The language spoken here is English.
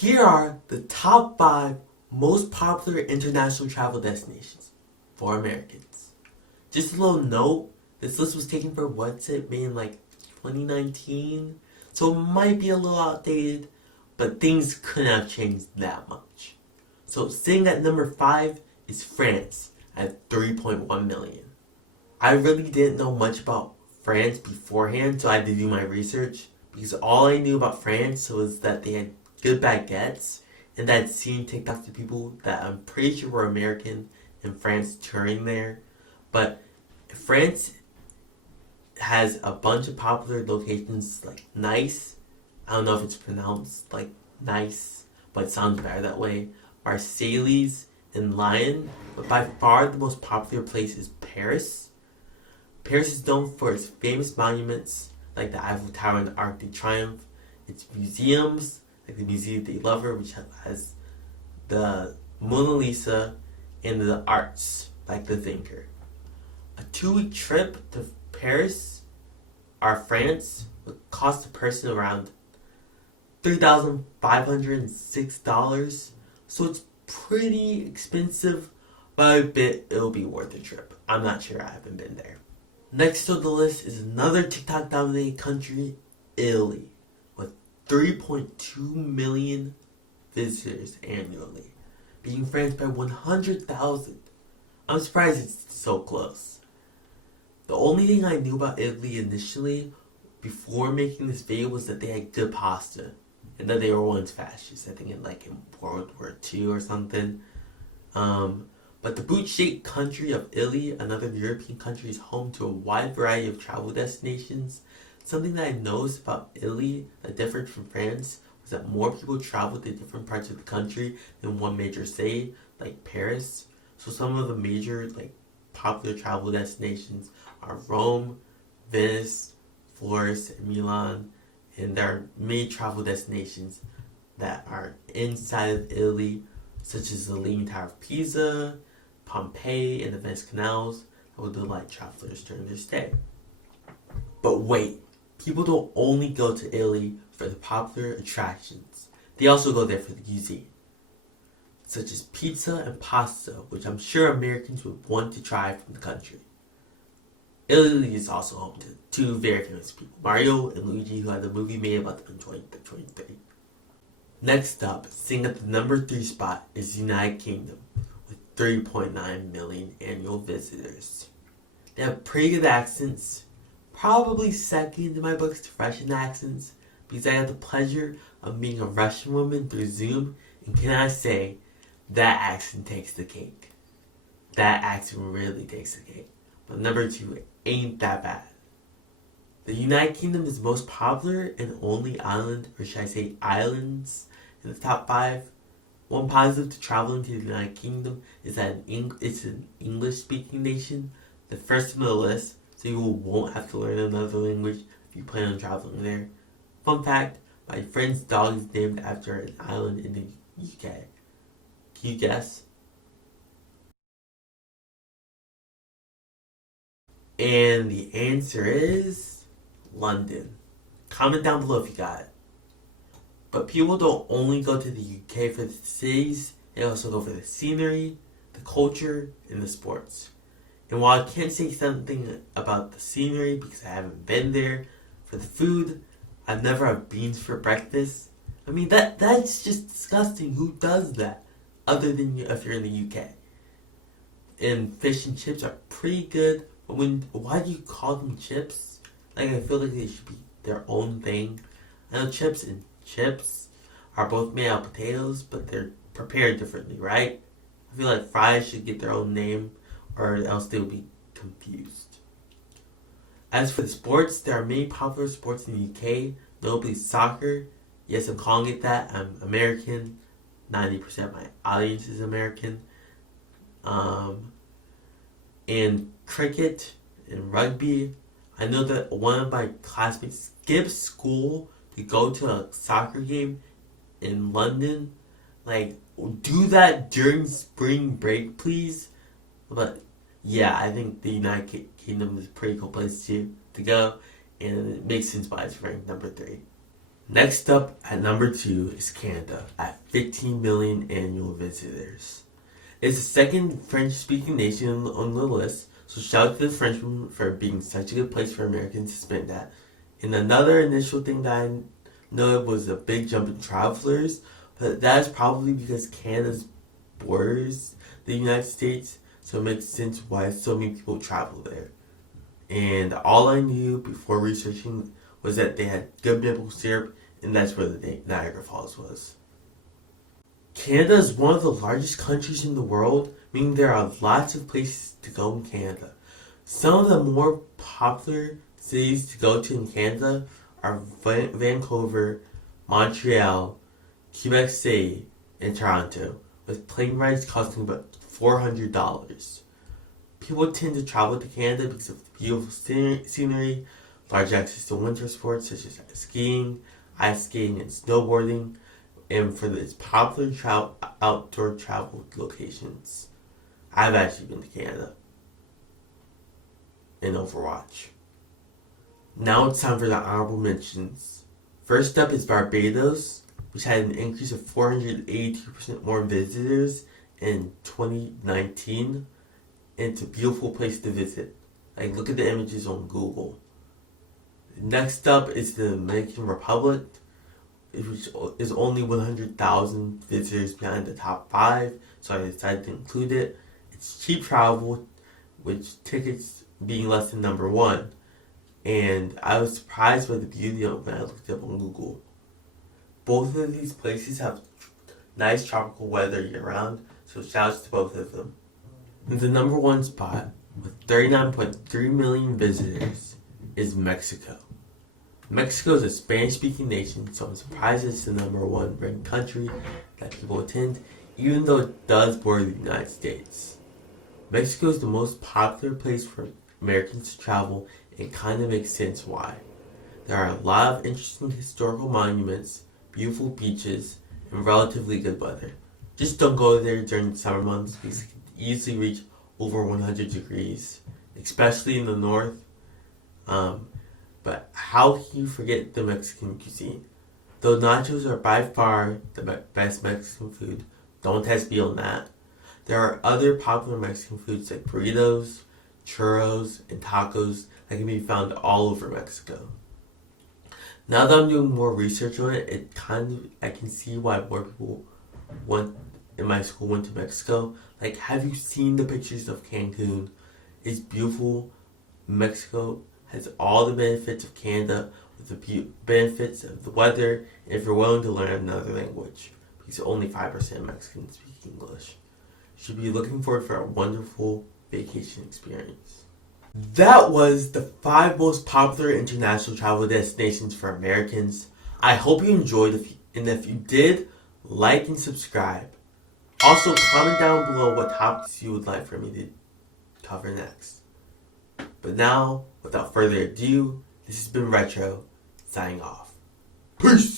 Here are the top 5 most popular international travel destinations for Americans. Just a little note, this list was taken for what's it made in like 2019, so it might be a little outdated, but things couldn't have changed that much. So sitting at number 5 is France at 3.1 million. I really didn't know much about France beforehand, so I had to do my research because all I knew about France was that they had good baguettes and that I'd seen TikToks of people that I'm pretty sure were American in France touring there. But France has a bunch of popular locations like Nice. I don't know if it's pronounced like nice, but it sounds better that way. Marseilles and Lyon, but by far the most popular place is Paris. Paris is known for its famous monuments like the Eiffel Tower and the Arc de Triomphe, its museums like the Musée des Louvre, which has the Mona Lisa, and the arts like the Thinker. A 2-week trip to Paris or France would cost a person around $3,506, so it's pretty expensive, but I bet it'll be worth the trip. I'm not sure, I haven't been there. Next on the list is another TikTok dominated country, Italy, with 3.2 million visitors annually, beating France by 100,000. I'm surprised it's so close. The only thing I knew about Italy initially before making this video was that they had good pasta and that they were once fascist. I think in World War II or something. But the boot-shaped country of Italy, another European country, is home to a wide variety of travel destinations. Something that I noticed about Italy that differed from France was that more people travel to different parts of the country than one major city, like Paris. So some of the major popular travel destinations are Rome, Venice, Florence, and Milan. And there are many travel destinations that are inside of Italy, such as the Leaning Tower of Pisa, Pompeii, and the Venice canals that will delight travelers during their stay. But wait, people don't only go to Italy for the popular attractions. They also go there for the cuisine, such as pizza and pasta, which I'm sure Americans would want to try from the country. Italy is also home to 2 very famous people, Mario and Luigi, who had a movie made about them in 2023. Next up, sitting at the number 3 spot is the United Kingdom, with 3.9 million annual visitors. They have pretty good accents, probably second in my books to Russian accents, because I had the pleasure of meeting a Russian woman through Zoom, and can I say, that accent takes the cake. That accent really takes the cake. But number 2 ain't that bad. The United Kingdom is the most popular and only island, or should I say islands, in the top 5. One positive to traveling to the United Kingdom is that it's an English-speaking nation, the first on the list, so you won't have to learn another language if you plan on traveling there. Fun fact, my friend's dog is named after an island in the UK. Can you guess? And the answer is London. Comment down below if you got it. But people don't only go to the UK for the cities, they also go for the scenery, the culture, and the sports. And while I can't say something about the scenery because I haven't been there, for the food, I've never had beans for breakfast. I mean, that's just disgusting. Who does that? Other than if you're in the UK. And fish and chips are pretty good. But why do you call them chips? I feel like they should be their own thing. I know chips and chips are both made out of potatoes, but they're prepared differently, right? I feel like fries should get their own name, or else they would be confused. As for the sports, there are many popular sports in the UK, notably soccer. Yes, I'm calling it that. I'm American. 90% of my audience is American. And cricket and rugby. I know that one of my classmates skipped school to go to a soccer game in London. Do that during spring break, please. But yeah, I think the United Kingdom is a pretty cool place to go, and it makes sense why it's ranked number 3. Next up at number 2 is Canada at 15 million annual visitors. It's the second French-speaking nation on the list, so shout out to the Frenchmen for being such a good place for Americans to spend at. And another initial thing that I noted was a big jump in travelers, but that's probably because Canada's borders the United States, so it makes sense why so many people travel there. And all I knew before researching was that they had good maple syrup, and that's where the Niagara Falls was. Canada is one of the largest countries in the world, meaning there are lots of places to go in Canada. Some of the more popular cities to go to in Canada are Vancouver, Montreal, Quebec City, and Toronto, with plane rides costing about $400. People tend to travel to Canada because of the beautiful scenery, large access to winter sports such as skiing, ice skating, and snowboarding, and for its popular outdoor travel locations. I've actually been to Canada in Overwatch. Now it's time for the honorable mentions. First up is Barbados, which had an increase of 482% more visitors in 2019. And it's a beautiful place to visit. Like, look at the images on Google. Next up is the Dominican Republic, which is only 100,000 visitors behind the top 5, so I decided to include it. It's cheap travel, with tickets being less than number 1. And I was surprised by the beauty of it when I looked up on Google. Both of these places have nice tropical weather year-round, so shouts to both of them. The number 1 spot, with 39.3 million visitors, is Mexico. Mexico is a Spanish-speaking nation, so I'm surprised it's the number 1 ranked country that people attend, even though it does border the United States. Mexico is the most popular place for Americans to travel, and it kind of makes sense why. There are a lot of interesting historical monuments, beautiful beaches, and relatively good weather. Just don't go there during the summer months because it can easily reach over 100 degrees, especially in the north. But how can you forget the Mexican cuisine? Though nachos are by far the best Mexican food, don't test me on that. There are other popular Mexican foods like burritos, churros, and tacos that can be found all over Mexico. Now that I'm doing more research on it, I can see why more people in my school went to Mexico. Like, have you seen the pictures of Cancun? It's beautiful. Mexico has all the benefits of Canada with the benefits of the weather, and if you're willing to learn another language, because only 5% of Mexicans speak English. You should be looking forward for a wonderful vacation experience. That was the 5 most popular international travel destinations for Americans. I hope you enjoyed, and if you did, like and subscribe. Also, comment down below what topics you would like for me to cover next. But now, without further ado, this has been Retro, signing off. Peace!